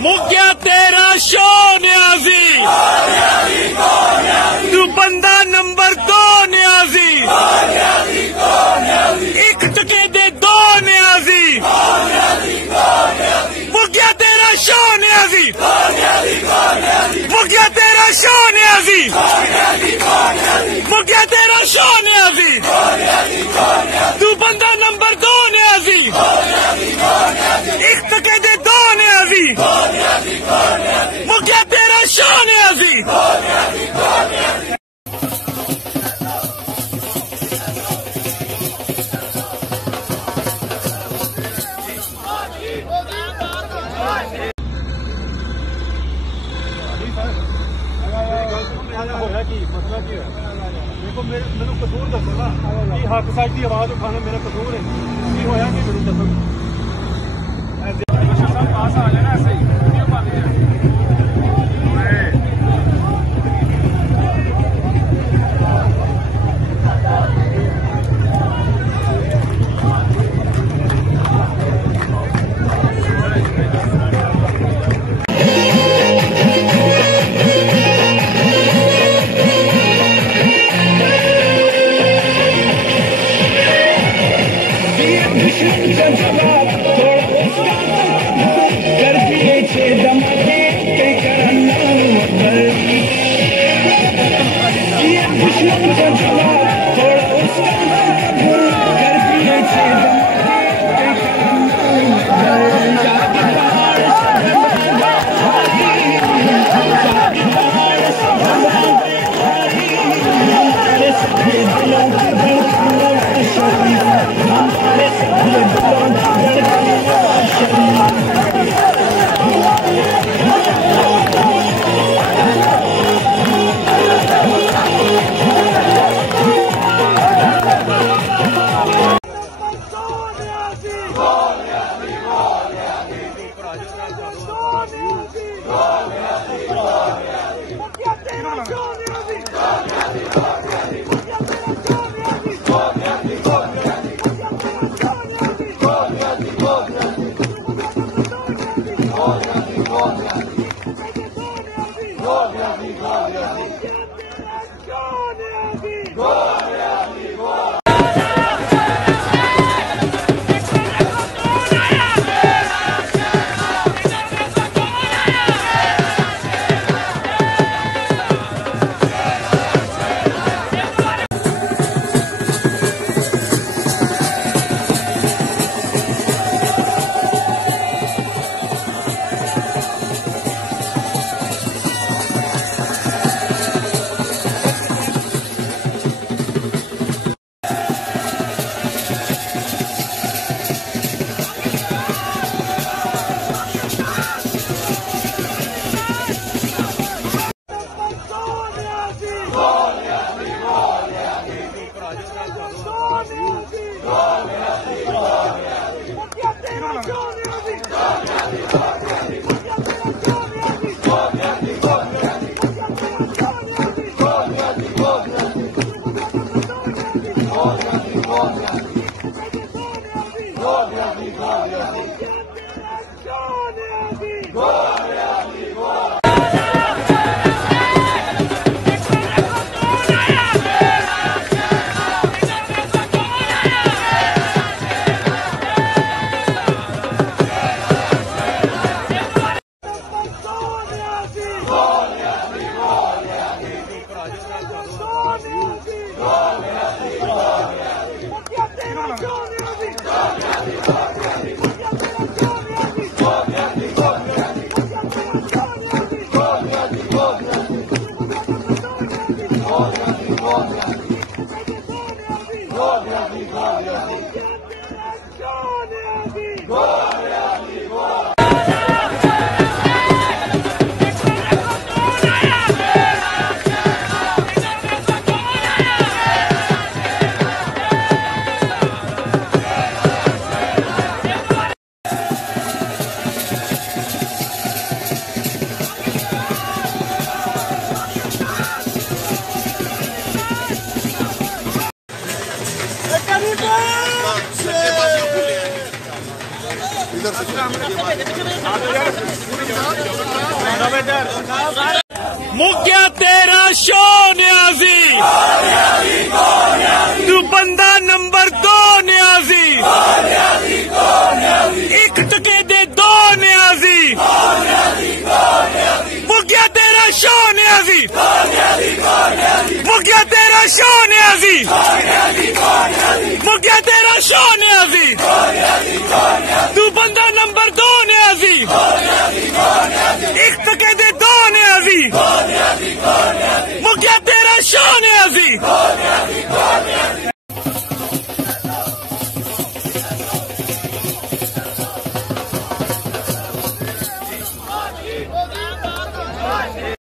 मुक गया तेरा शो न्याजी, तू बंदा नंबर 2 न्याजी, एक टके दे 2 न्याजी, मुक गया तेरा शो न्याजी, मुक गया तेरा शो न्याजी, मुक गया तेरा शो न्याजी, तू बंदा नंबर 2 न्याजी, एक टके दे 2 न्याजी, मुक गया तेरा शो न्याजी। देखो मैनू कसूर दसो ना कि हक सच की आवाज उठाना मेरा कसूर है की होया कि मैनू दसो पास आ जाना ऐसे ही मुक्या तेरा शो न्याजी, तू बंदा नंबर 2 न्याजी, एक टके दे 2 न्याजी, मुक्या तेरा शो न्याजी, मुक्या तेरा शो न्याजी।